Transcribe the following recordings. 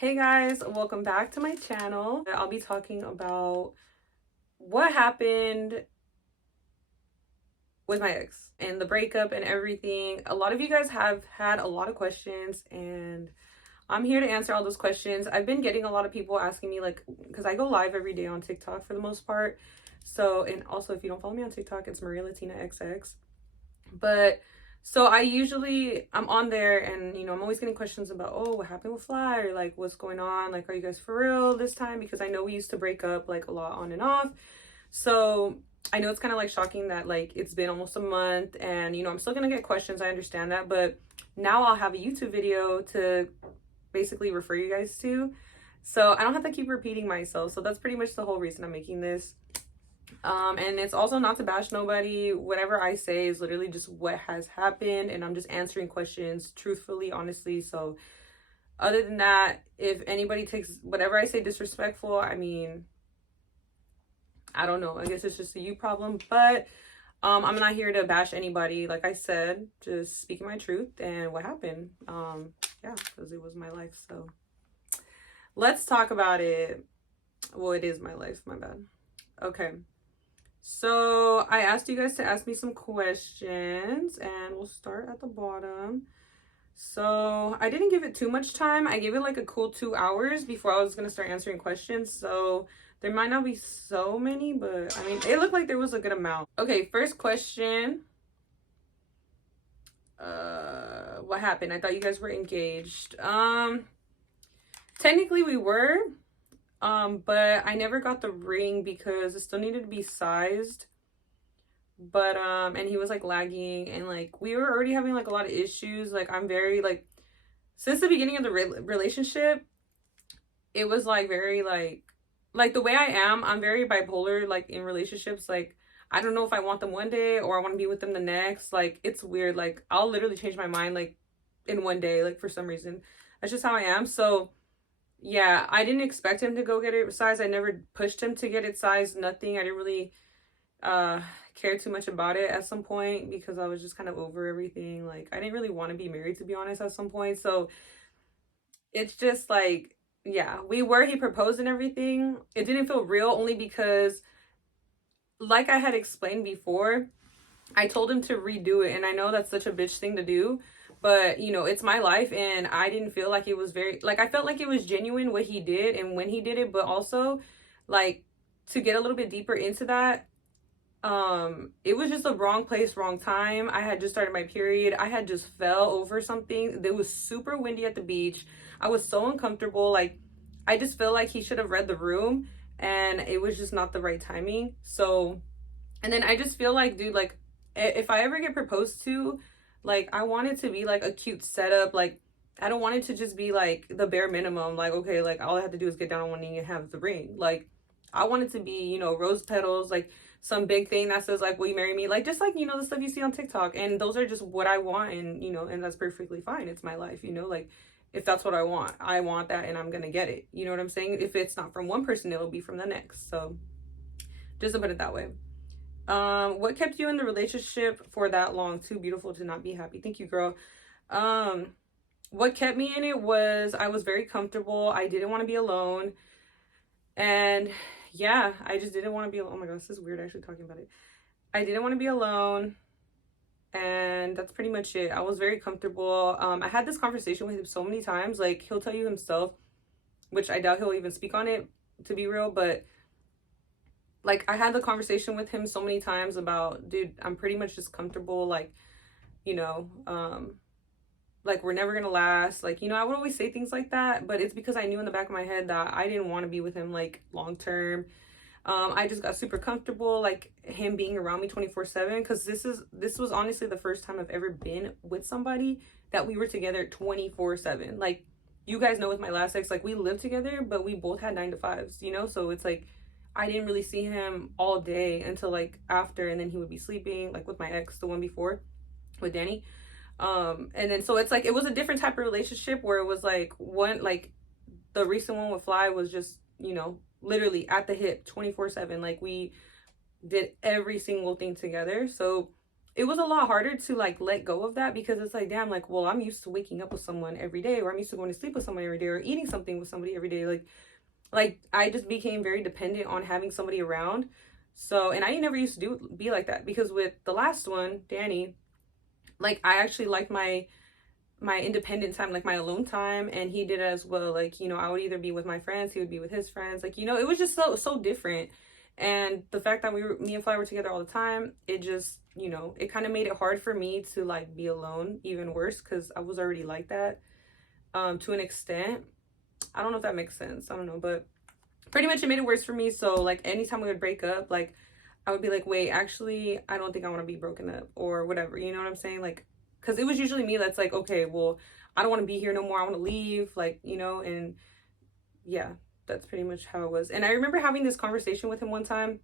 Hey guys, welcome back to my channel. I'll be talking about what happened with my ex and the breakup and everything. A lot of you guys have had a lot of questions and I'm here to answer all those questions. I've been getting a lot of people asking me, like, because I go live every day on TikTok for the most part. So, and also if you don't follow me on TikTok, it's Maria Latina XX. But so I'm on there and I'm always getting questions about, oh, what happened with Fly, or like what's going on, like are you guys for real this time, because I know we used to break up like a lot on and off. So I know it's kind of like shocking that like it's been almost a month and I'm still gonna get questions. I understand that, but now I'll have a YouTube video to basically refer you guys to, so I don't have to keep repeating myself. So that's pretty much the whole reason I'm making this. And it's also not to bash nobody. Whatever I say is literally just what has happened, and I'm just answering questions truthfully, honestly. So other than that, if anybody takes whatever I say disrespectful, I mean, I don't know, I guess it's just a you problem. But I'm not here to bash anybody. Like I said, just speaking my truth and what happened. Yeah, because it was my life. So let's talk about it. Well, it is my life, my bad. Okay. So I asked you guys to ask me some questions and we'll start at the bottom. So I didn't give it too much time. I gave it like a cool 2 hours before I was going to start answering questions. So there might not be so many, but I mean, it looked like there was a good amount. Okay, first question. What happened? I thought you guys were engaged. Technically we were. But I never got the ring because it still needed to be sized. But and he was like lagging, and like we were already having like a lot of issues. Like I'm very like, since the beginning of the relationship, it was like very like the way I am, I'm very bipolar, like in relationships. Like I don't know if I want them one day or I want to be with them the next. Like it's weird. Like I'll literally change my mind like in one day, like for some reason. That's just how I am. So yeah, I didn't expect him to go get it sized. I never pushed him to get it sized, nothing. I didn't really care too much about it at some point because I was just kind of over everything. Like I didn't really want to be married, to be honest, at some point. So it's just like, yeah, he proposed and everything. It didn't feel real only because, like I had explained before, I told him to redo it. And I know that's such a bitch thing to do, but it's my life, and I didn't feel like it was very, like I felt like it was genuine what he did and when he did it. But also, like, to get a little bit deeper into that, it was just a wrong place, wrong time. I had just started my period. I had just fell over something. It was super windy at the beach. I was so uncomfortable. Like I just feel like he should have read the room, and it was just not the right timing. So, and then I just feel like, dude, like if I ever get proposed to, like I want it to be like a cute setup. Like I don't want it to just be like the bare minimum. Like, okay, like all I have to do is get down on one knee and have the ring. Like I want it to be, rose petals, like some big thing that says like, will you marry me? Like just like, the stuff you see on TikTok. And those are just what I want, and and that's perfectly fine. It's my life, like if that's what I want that, and I'm gonna get it. You know what I'm saying? If it's not from one person, it'll be from the next. So just to put it that way. What kept you in the relationship for that long? Too beautiful to not be happy. Thank you, girl. What kept me in it was I was very comfortable. I didn't want to be alone. And yeah, I just didn't want to be alone. Oh my god, this is weird actually talking about it. I didn't want to be alone. And that's pretty much it. I was very comfortable. I had this conversation with him so many times. Like he'll tell you himself, which I doubt he'll even speak on it, to be real, but like I had the conversation with him so many times about, dude, I'm pretty much just comfortable, like like we're never gonna last. Like I would always say things like that, but it's because I knew in the back of my head that I didn't want to be with him like long term. I just got super comfortable, like him being around me 24/7, because this was honestly the first time I've ever been with somebody that we were together 24/7. Like you guys know, with my last ex, like we lived together, but we both had 9 to 5s, so it's like I didn't really see him all day until like after, and then he would be sleeping, like with my ex, the one before, with Danny. And then so it's like it was a different type of relationship where it was like one, like the recent one with Fly was just literally at the hip 24/7. Like we did every single thing together. So it was a lot harder to like let go of that, because it's like, damn, like, well, I'm used to waking up with someone every day, or I'm used to going to sleep with someone every day, or eating something with somebody every day. Like I just became very dependent on having somebody around. So, and I never used to be like that, because with the last one, Danny, like I actually liked my independent time, like my alone time, and he did as well. Like, you know, I would either be with my friends, he would be with his friends. Like, you know, it was just so different. And the fact that me and Fly were together all the time, it just, you know, it kind of made it hard for me to like be alone, even worse, because I was already like that, to an extent. I don't know if that makes sense. I don't know, but pretty much it made it worse for me. So like anytime we would break up, like I would be like, wait, actually, I don't think I want to be broken up, or whatever. You know what I'm saying? Like, because it was usually me that's like, okay, well, I don't want to be here no more. I want to leave, like, you know, and yeah, that's pretty much how it was. And I remember having this conversation with him one time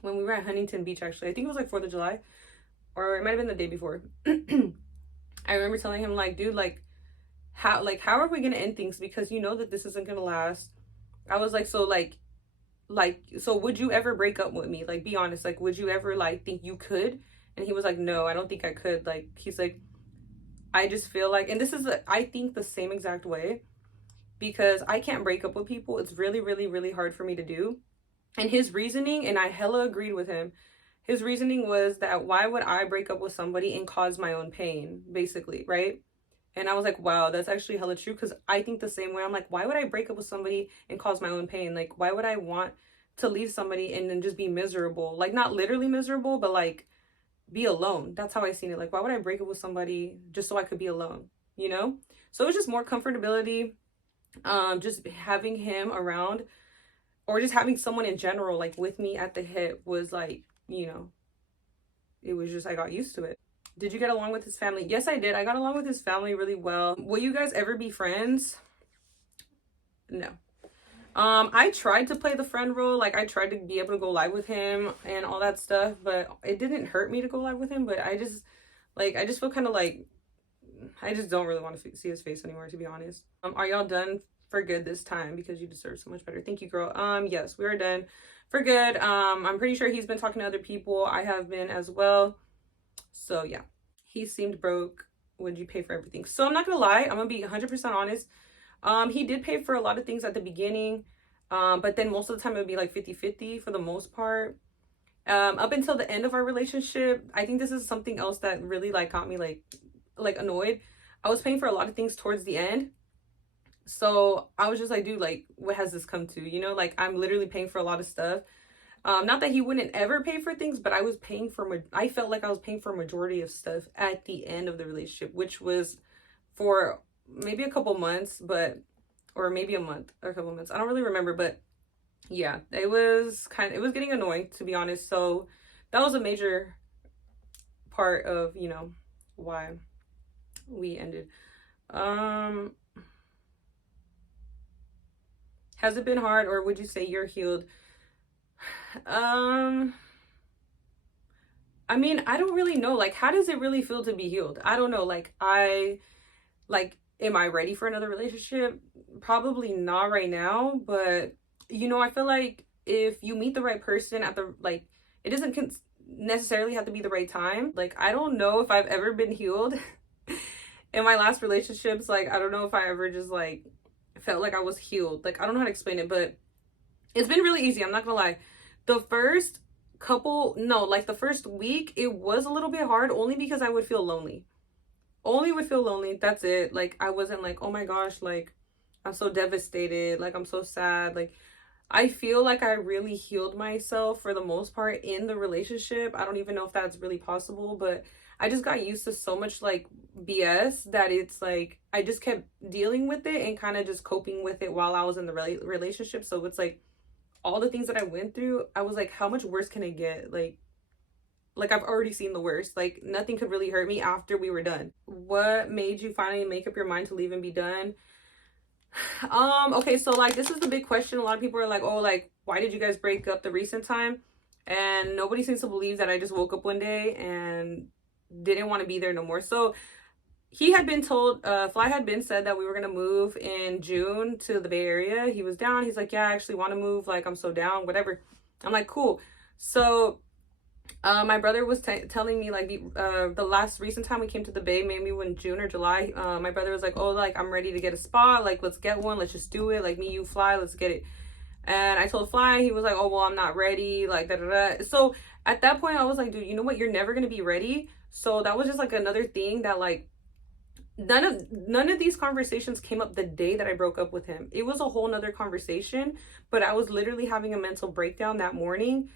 when we were at Huntington Beach, actually. I think it was like 4th of July, or it might have been the day before. I remember telling him, like, dude, how are we gonna end things, because you know that this isn't gonna last. I was like, so so would you ever break up with me? Like, be honest, like, would you ever like think you could? And he was like, no, I don't think I could. Like, he's like, I just feel like, and this is I think the same exact way, because I can't break up with people. It's really, really, really hard for me to do. And his reasoning, and I hella agreed with him, his reasoning was that why would I break up with somebody and cause my own pain, basically, right? And I was like, wow, that's actually hella true, because I think the same way. I'm like, why would I break up with somebody and cause my own pain? Like, why would I want to leave somebody and then just be miserable? Like, not literally miserable, but like be alone. That's how I seen it. Like, why would I break up with somebody just so I could be alone, you know? So it was just more comfortability, just having him around, or just having someone in general like with me at the hip was like, you know, it was just, I got used to it. Did you get along with his family? Yes, I did. I got along with his family really well. Will you guys ever be friends? No. I tried to play the friend role. Like, I tried to be able to go live with him and all that stuff, but it didn't hurt me to go live with him. But I just feel kind of like, I just don't really want to see his face anymore, to be honest. Are y'all done for good this time? Because you deserve so much better. Thank you, girl. Yes, we are done for good. I'm pretty sure he's been talking to other people. I have been as well. So yeah, he seemed broke. Would you pay for everything? So I'm not gonna lie, I'm gonna be 100% honest. He did pay for a lot of things at the beginning, but then most of the time it would be like 50-50 for the most part. Up until the end of our relationship, I think this is something else that really like got me like annoyed. I was paying for a lot of things towards the end. So I was just like, dude, like, what has this come to? You know, like, I'm literally paying for a lot of stuff. Not that he wouldn't ever pay for things, but I felt like I was paying for a majority of stuff at the end of the relationship, which was for maybe a couple months, or maybe a month or a couple months. I don't really remember, but yeah, it was getting annoying, to be honest. So that was a major part of, you know, why we ended. Has it been hard, or would you say you're healed? I mean, I don't really know. Like, how does it really feel to be healed? I don't know. Am I ready for another relationship? Probably not right now, but you know, I feel like if you meet the right person at the, like, it doesn't necessarily have to be the right time. Like, I don't know if I've ever been healed in my last relationships. Like, I don't know if I ever just like felt like I was healed. Like, I don't know how to explain it, but it's been really easy. I'm not gonna lie. The first the first week, it was a little bit hard, only because I would feel lonely. That's it. Like, I wasn't like, oh my gosh, like, I'm so devastated, like, I'm so sad. Like, I feel like I really healed myself for the most part in the relationship. I don't even know if that's really possible, but I just got used to so much like BS that it's like I just kept dealing with it and kind of just coping with it while I was in the relationship. So it's like all the things that I went through, I was like, how much worse can it get? Like I've already seen the worst. Like, nothing could really hurt me after we were done. What made you finally make up your mind to leave and be done? Okay, so like, this is the big question. A lot of people are like, oh, like, why did you guys break up the recent time? And nobody seems to believe that I just woke up one day and didn't want to be there no more. So he had been told, Fly had been said that we were gonna move in June to the Bay Area. He was down. He's like, yeah, I actually want to move. Like, I'm so down, whatever. I'm like, cool. So My brother was telling me like the last recent time we came to the Bay, maybe in June or July. My brother was like, "Oh, like I'm ready to get a spot. Like let's get one. Let's just do it. Like me, you, Fly. Let's get it." And I told Fly. He was like, "Oh well, I'm not ready." Like da da da. So at that point, I was like, "Dude, you know what? You're never gonna be ready." So that was just like another thing that like none of these conversations came up the day that I broke up with him. It was a whole nother conversation, but I was literally having a mental breakdown that morning.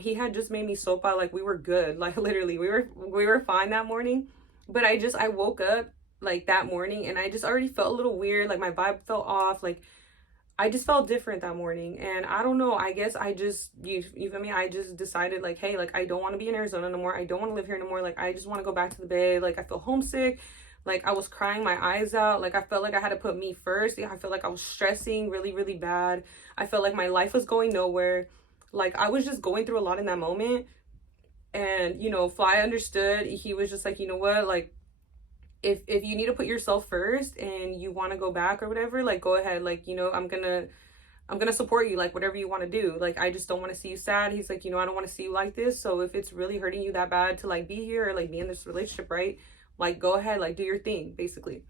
He had just made me sopa, like we were good. Like literally we were fine that morning. But I woke up like that morning and I just already felt a little weird, like my vibe felt off, like I just felt different that morning. And I don't know, I guess I just you feel me? I just decided like, hey, like I don't want to be in Arizona no more. I don't want to live here no more. Like I just want to go back to the Bay. Like I feel homesick. Like I was crying my eyes out. Like I felt like I had to put me first. Yeah, I felt like I was stressing really, really bad. I felt like my life was going nowhere. Like I was just going through a lot in that moment. And Fly understood. He was just like, you know what, like if you need to put yourself first and you want to go back or whatever, like go ahead. Like I'm gonna support you, like whatever you want to do. Like I just don't want to see you sad. He's like, I don't want to see you like this. So if it's really hurting you that bad to like be here or like be in this relationship, right, like go ahead, like do your thing basically.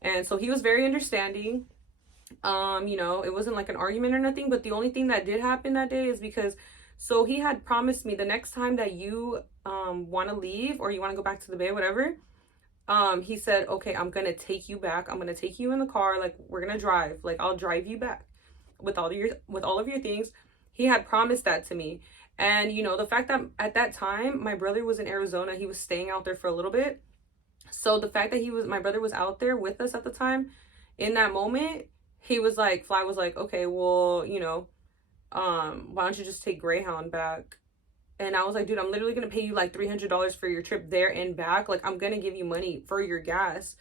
And so he was very understanding. It wasn't like an argument or nothing, but the only thing that did happen that day is because so he had promised me the next time that you want to leave or you want to go back to the Bay, whatever. He said, okay, I'm gonna take you back. I'm gonna take you in the car. Like we're gonna drive. Like I'll drive you back with all of your things. He had promised that to me. And the fact that at that time my brother was in Arizona, he was staying out there for a little bit. So the fact that my brother was out there with us at the time, in that moment, he was like, Fly was like, okay, well, why don't you just take Greyhound back? And I was like, dude, I'm literally gonna pay you like $300 for your trip there and back. Like I'm gonna give you money for your gas.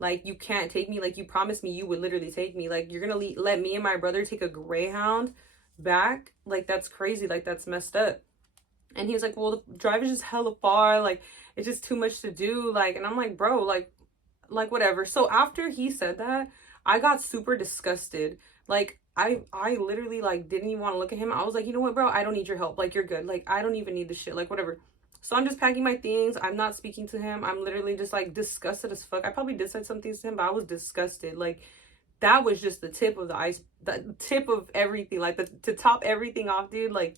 Like you can't take me. Like you promised me you would literally take me. Like you're gonna let me and my brother take a Greyhound back? Like that's crazy. Like that's messed up. And he was like, well, the drive is just hella far. Like it's just too much to do. Like, and I'm like, bro, like whatever. So after he said that, I got super disgusted. Like I literally like didn't even want to look at him. I was like, you know what, bro? I don't need your help. Like you're good. Like I don't even need the shit. Like whatever. So I'm just packing my things. I'm not speaking to him. I'm literally just like disgusted as fuck. I probably did say some things to him, but I was disgusted. Like that was just the tip of the ice, the tip of everything. Like to top everything off, dude. Like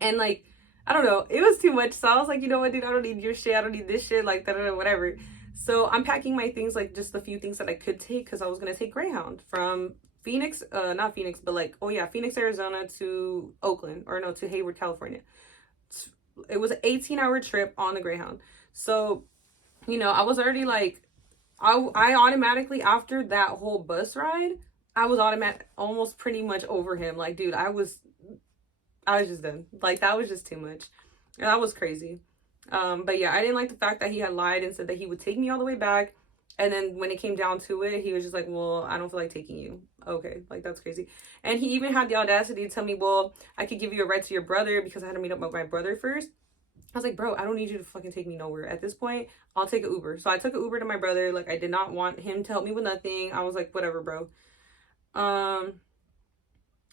and like I don't know. It was too much. So I was like, you know what, dude? I don't need your shit. I don't need this shit. Like whatever. So I'm packing my things, like just the few things that I could take, because I was gonna take Greyhound from Phoenix, not Phoenix, but like, oh yeah, Phoenix, Arizona to Oakland, or no, to Hayward, California. It was an 18-hour trip on the Greyhound. So, I was already like, I automatically, after that whole bus ride, I was almost pretty much over him. Like, dude, I was just done. Like, that was just too much. And that was crazy. But yeah, I didn't like the fact that he had lied and said that he would take me all the way back. And then when it came down to it, he was just like, well, I don't feel like taking you. Okay, like that's crazy. And he even had the audacity to tell me, well, I could give you a ride to your brother because I had to meet up with my brother first. I was like, bro, I don't need you to fucking take me nowhere. At this point, I'll take an Uber. So I took an Uber to my brother. Like, I did not want him to help me with nothing. I was like, whatever, bro.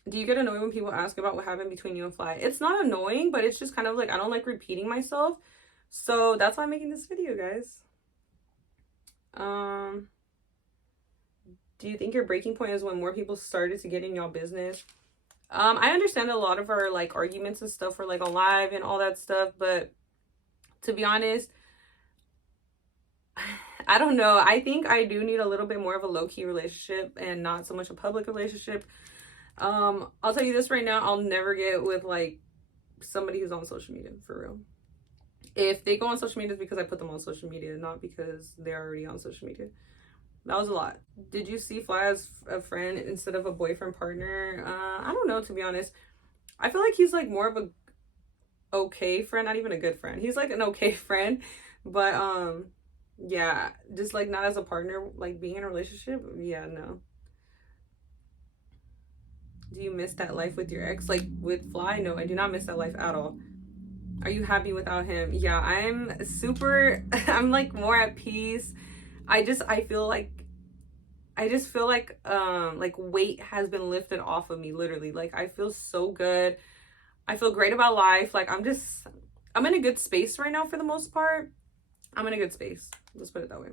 Do you get annoyed when people ask about what happened between you and Fly? It's not annoying, but it's just kind of like, I don't like repeating myself. So that's why I'm making this video, guys. Do you think your breaking point is when more people started to get in y'all business? I understand that a lot of our like arguments and stuff were like on live and all that stuff, but to be honest, I don't know. I think I do need a little bit more of a low-key relationship and not so much a public relationship. I'll tell you this right now, I'll never get with like somebody who's on social media, for real. If they go on social media, it's because I put them on social media, not because they're already on social media. That was a lot. Did you see Fly as a friend instead of a boyfriend partner? I don't know, to be honest. I feel like he's like more of a okay friend, not even a good friend. He's like an okay friend, but yeah, just like not as a partner, like being in a relationship. Yeah, no. Do you miss that life with your ex? Like with Fly? No, I do not miss that life at all. Are you happy without him? Yeah, I'm super, I'm like more at peace. I just feel like weight has been lifted off of me, literally. Like I feel so good. I feel great about life. Like I'm in a good space right now for the most part. I'm in a good space. Let's put it that way.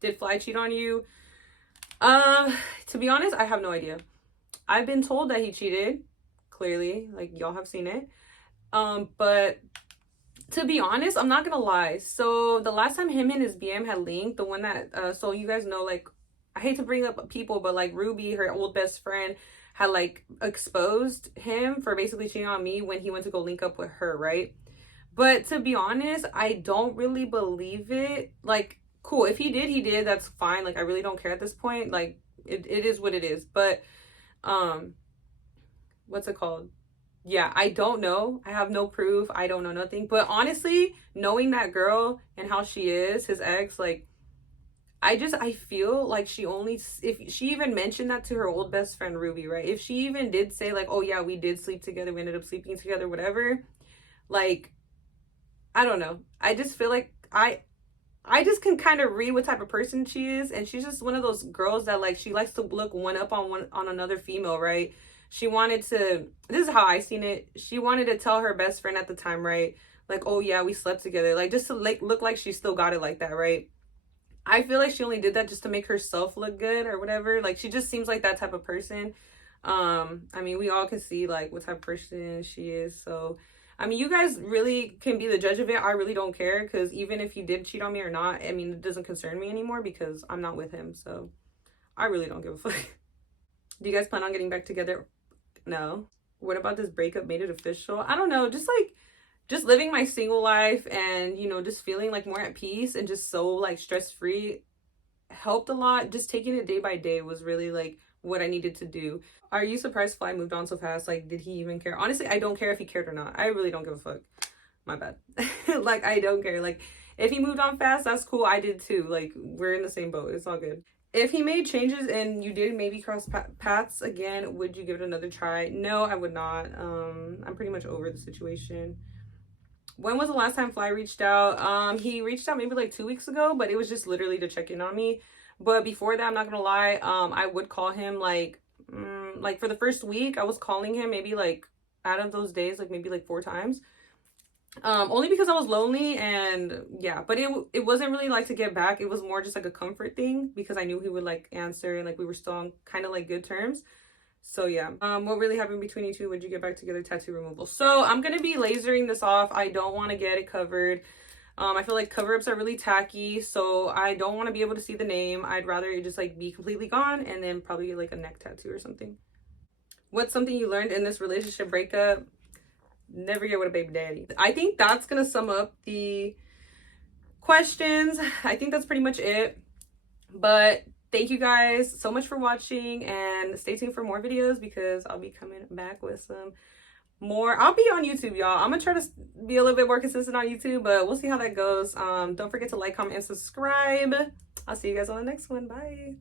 Did Fly cheat on you? To be honest, I have no idea. I've been told that he cheated. Clearly, like y'all have seen it. But to be honest, I'm not gonna lie. So the last time him and his BM had linked, the one that so you guys know, like, I hate to bring up people, but like Ruby, her old best friend, had like exposed him for basically cheating on me when he went to go link up with her, right? But to be honest, I don't really believe it. Like, cool, if he did, he did. That's fine. Like, I really don't care at this point. Like, it is what it is. But um, what's it called? Yeah, I don't know. I have no proof. I don't know nothing. But honestly, knowing that girl and how she is, his ex, like, I feel like she only, if she even mentioned that to her old best friend Ruby, right? If she even did say like, oh yeah, we did sleep together, we ended up sleeping together, whatever, like, I don't know. I just feel like I just can kind of read what type of person she is, and she's just one of those girls that, like, she likes to look one up on another female, right? She wanted to, this is how I seen it. She wanted to tell her best friend at the time, right? Like, oh yeah, we slept together, like, just to like look like she still got it like that, right? I feel like she only did that just to make herself look good or whatever. Like, she just seems like that type of person. I mean, we all can see like what type of person she is. So, I mean, you guys really can be the judge of it. I really don't care, because even if he did cheat on me or not, I mean, it doesn't concern me anymore because I'm not with him. So, I really don't give a fuck. Do you guys plan on getting back together? No. What about this breakup made it official? I don't know. Just living my single life and, you know, just feeling like more at peace and just so like stress free helped a lot. Just taking it day by day was really like what I needed to do. Are you surprised Fly moved on so fast? Like, did he even care? Honestly, I don't care if he cared or not. I really don't give a fuck. My bad. Like, I don't care. Like, if he moved on fast, that's cool. I did too. Like, we're in the same boat. It's all good. If he made changes and you did maybe cross paths again, would you give it another try? No, I would not. I'm pretty much over the situation. When was the last time Fly reached out? He reached out maybe like 2 weeks ago, but it was just literally to check in on me. But before that, I'm not gonna lie, I would call him like for the first week, I was calling him maybe like out of those days, like maybe like 4 times. Only because I was lonely, and yeah, but it wasn't really like to get back. It was more just like a comfort thing because I knew he would like answer, and like we were still on kind of like good terms. So yeah. What really happened between you two? Would you get back together? Tattoo removal. So I'm gonna be lasering this off. I don't want to get it covered. I feel like cover-ups are really tacky, so I don't want to be able to see the name. I'd rather it just like be completely gone and then probably get like a neck tattoo or something. What's something you learned in this relationship breakup? Never get with a baby daddy. I think that's gonna sum up the questions. I think that's pretty much it. But thank you guys so much for watching, and stay tuned for more videos because I'll be coming back with some more. I'll be on YouTube, y'all. I'm gonna try to be a little bit more consistent on YouTube, but we'll see how that goes. Don't forget to like, comment, and subscribe. I'll see you guys on the next one. Bye.